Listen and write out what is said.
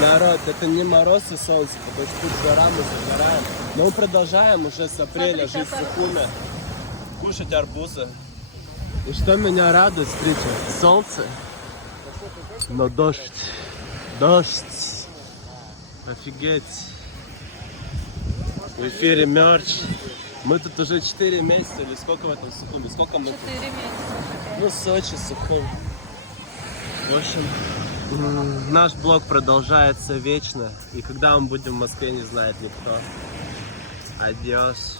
Народ, это не мороз и солнце, потому что тут жара, мы загораем. Но мы продолжаем уже с апреля жить в Сухуме, кушать арбузы. И что меня радует, смотрите, солнце, но дождь. Дождь. Офигеть. В эфире мерч. Мы тут уже 4 месяца, или сколько в этом Сухуме? Сколько мы? 4 месяца. Ну, Сочи, Сухум. В общем, наш блог продолжается вечно. И когда мы будем в Москве, не знает никто. Адиос.